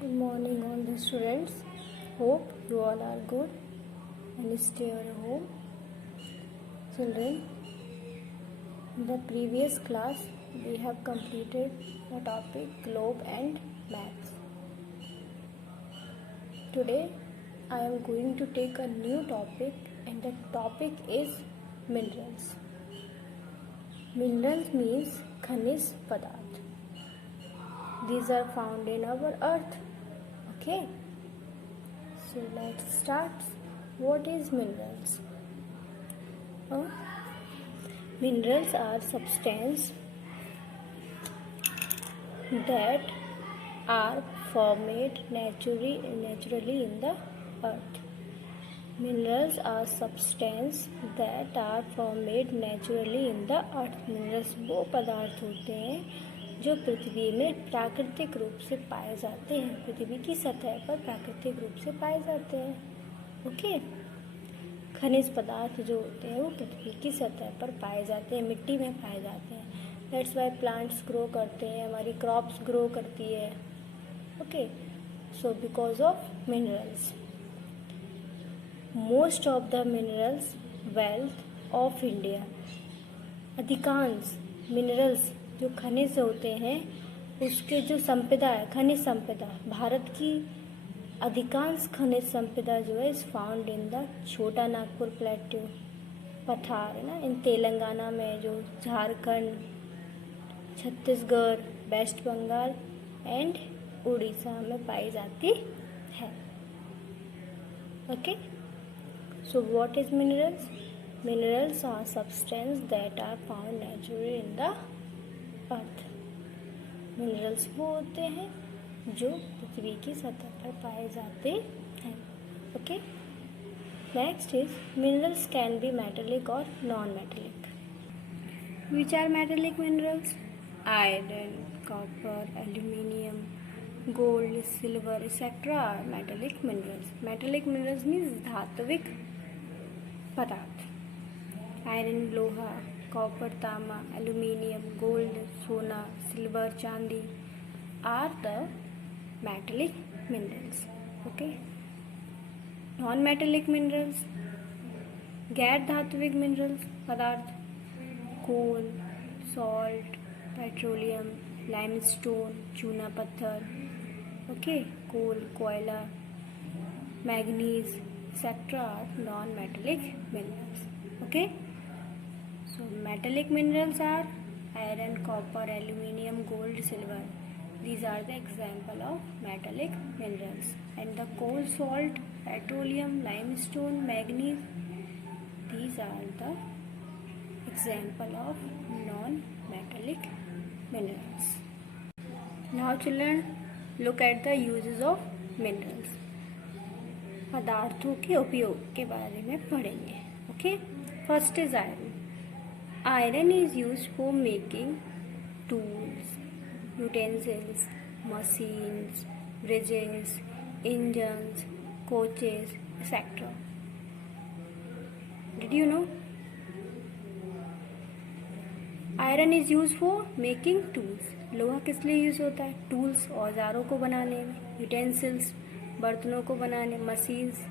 Good morning, all the students. Hope you all are good and stay at home. Children, in the previous class, we have completed the topic globe and maps. Today, I am going to take a new topic, and the topic is minerals. Minerals means खनिज पदार्थ. These are found in our earth. Okay, so let's start. What is minerals? Minerals are substances that are formed naturally in the earth. Minerals are substances that are formed naturally in the earth. Minerals वो पदार्थ होते हैं जो पृथ्वी में प्राकृतिक रूप से पाए जाते हैं. पृथ्वी की सतह पर प्राकृतिक रूप से पाए जाते हैं. ओके, खनिज पदार्थ जो होते हैं वो पृथ्वी की सतह पर पाए जाते हैं, मिट्टी में पाए जाते हैं. दैट्स वाई प्लांट्स ग्रो करते हैं, हमारी क्रॉप्स ग्रो करती है. Okay, so because of minerals. Most of the minerals wealth of India. अधिकांश मिनरल्स जो खनिज होते हैं उसके जो संपदा है, खनिज संपदा, भारत की अधिकांश खनिज संपदा जो है इज फाउंड इन द छोटा नागपुर प्लेट्यू पठार है ना, इन तेलंगाना में, जो झारखंड, छत्तीसगढ़, वेस्ट बंगाल एंड उड़ीसा में पाई जाती है. Okay, so what is minerals? Minerals are substance that are found naturally in the earth. Minerals वो होते हैं जो पृथ्वी की सतह पर पाए जाते हैं. Okay, next is minerals can be metallic और non metallic. Which are metallic minerals? Iron, copper, aluminium, gold, silver etcetera are metallic minerals. Metallic minerals means धात्विक पदार्थ. आयरन लोहा, कॉपर तांबा, एल्यूमिनियम, गोल्ड सोना, सिल्वर चांदी are the metallic minerals. Okay, non metallic minerals, गैर धात्विक minerals पदार्थ, कोल, salt, petroleum, limestone, चूना पत्थर. ओके, कोल, कोयला, manganese etcetera are non metallic minerals. Okay, so metallic minerals are iron, copper, aluminium, gold, silver. These are the example of metallic minerals. And the coal, salt, petroleum, limestone, manganese, these are the example of non-metallic minerals. Now children, look at the uses of minerals. पदार्थों के उपयोग के बारे में पढ़ेंगे. Okay, first is iron. Iron is used for making tools, utensils, machines, bridges, engines, coaches, etc. Did you know? Iron is used for making tools. लोहा किस लिए यूज होता है? टूल्स, औजारों को बनाने में, यूटेंसिल्स, बर्तनों को बनाने, मशीन्स,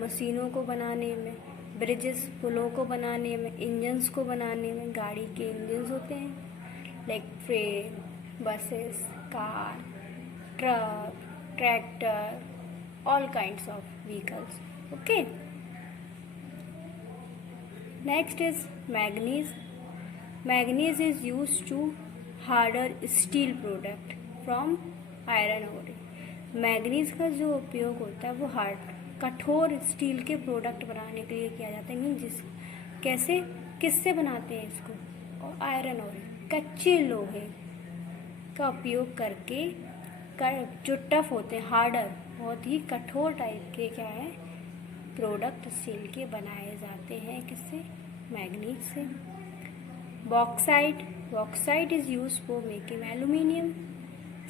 मशीनों को बनाने में, ब्रिजेस, पुलों को बनाने में, इंजन्स को बनाने में. गाड़ी के इंजन्स होते हैं like train, buses, car, truck, tractor, all kinds of vehicles. Okay, next is manganese. Manganese is used to harder steel product from iron ore. Manganese का जो उपयोग होता है वो हार्ड, कठोर स्टील के प्रोडक्ट बनाने के लिए किया जाता है. मीन कैसे, किससे बनाते हैं इसको? और आयरन और कच्चे लोहे का उपयोग करके जो टफ होते हैं, हार्डर, बहुत ही कठोर टाइप के क्या है प्रोडक्ट स्टील के बनाए जाते हैं. किससे? मैग्नीज से. Bauxite. Bauxite is use for making aluminium.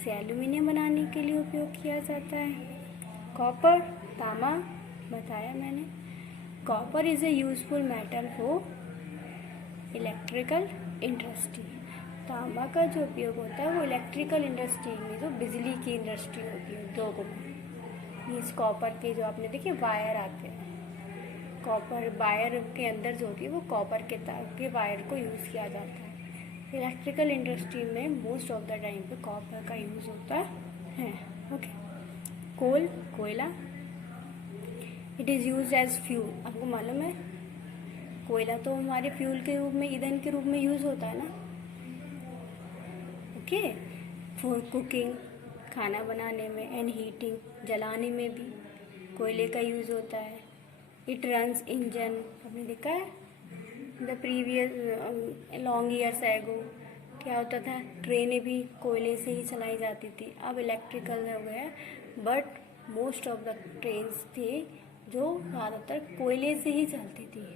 से एल्यूमिनियम बनाने के लिए उपयोग किया जाता है. कॉपर, तांबा बताया मैंने. Copper is a useful metal for electrical industry. तांबा का जो उपयोग होता है वो इलेक्ट्रिकल इंडस्ट्री में, जो बिजली की इंडस्ट्री होती है, उद्योगों में। मीन्स कॉपर के जो आपने देखे वायर आते हैं, कॉपर वायर के अंदर जो होती है वो कॉपर के तार के वायर को यूज़ किया जाता है। इलेक्ट्रिकल इंडस्ट्री में मोस्ट ऑफ द टाइम पे कॉपर का यूज़ होता है। ओके। कोल, कोयला, it is use as fuel. आपको मालूम है कोयला तो हमारे फ्यूल के रूप में, ईंधन के रूप में यूज़ होता है ना। ओके। फॉर कुकिंग, खाना बनाने में, एंड हीटिंग, जलाने में भी कोयले का यूज़ होता है। इट रन्स इंजन, आपने देखा है the previous long years ago क्या होता था, ट्रेनें भी कोयले से ही चलाई जाती थी। अब इलेक्ट्रिकल हो गया, but most of the trains थे जो ज़्यादातर कोयले से ही चलती थी।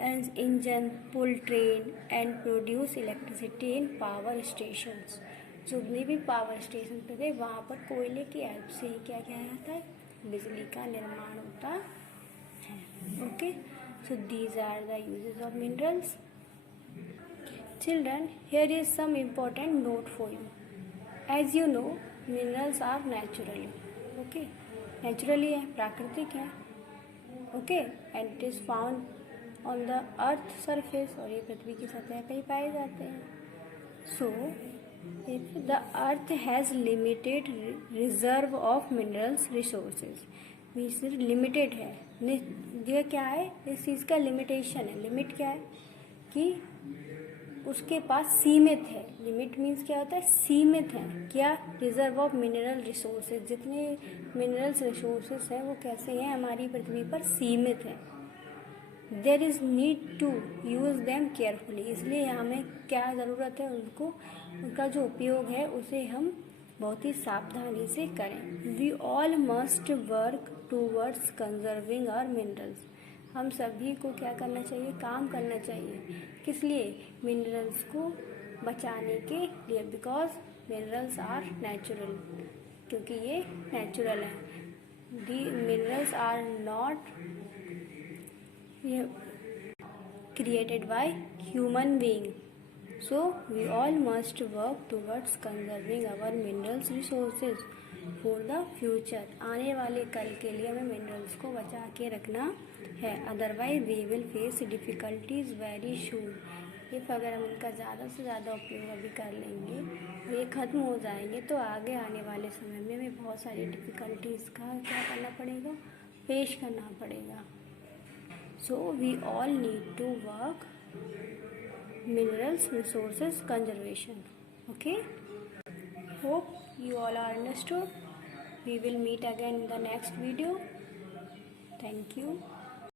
And engine pull train and produce electricity in power stations. जितने भी पावर स्टेशन पे थे वहाँ पर कोयले की हेल्प से ही क्या किया जाता है, बिजली का निर्माण होता है। Okay, so these are the uses of minerals. Children, here is some important note for you. As you know, minerals are naturally, okay, naturally है, प्राकृतिक है, okay, and it is found on the earth surface, और ये पृथ्वी की सतह पे ही पाए जाते हैं. So, if the earth has limited reserve of minerals resources, means limited है, ये क्या है, इस चीज़ का लिमिटेशन है. लिमिट क्या है कि उसके पास सीमित है. लिमिट मीन्स क्या होता है, सीमित है. क्या, रिजर्व ऑफ मिनरल रिसोर्सेज, जितने मिनरल्स रिसोर्सेज हैं वो कैसे हैं, हमारी पृथ्वी पर सीमित है. There is need to use them carefully, इसलिए हमें क्या ज़रूरत है, उनका जो उपयोग है उसे हम बहुत ही सावधानी से करें. We all must work towards conserving our minerals. हम सभी को क्या करना चाहिए, काम करना चाहिए. किस लिए, मिनरल्स को बचाने के लिए. बिकॉज मिनरल्स आर नेचुरल, क्योंकि ये नेचुरल है. The minerals are not created by human being. So we all must work towards conserving our minerals resources for the future. आने वाले कल के लिए हमें मिनरल्स को बचा के रखना है. Otherwise we will face difficulties very soon. If अगर हम इनका ज़्यादा से ज़्यादा उपयोग अभी कर लेंगे और ये ख़त्म हो जाएंगे तो आगे आने वाले समय में हमें बहुत सारी डिफ़िकल्टीज़ का क्या करना पड़ेगा, पेश करना पड़ेगा. So we all need to work minerals resources conservation. Okay, hope you all are understood. We will meet again in the next video. Thank you.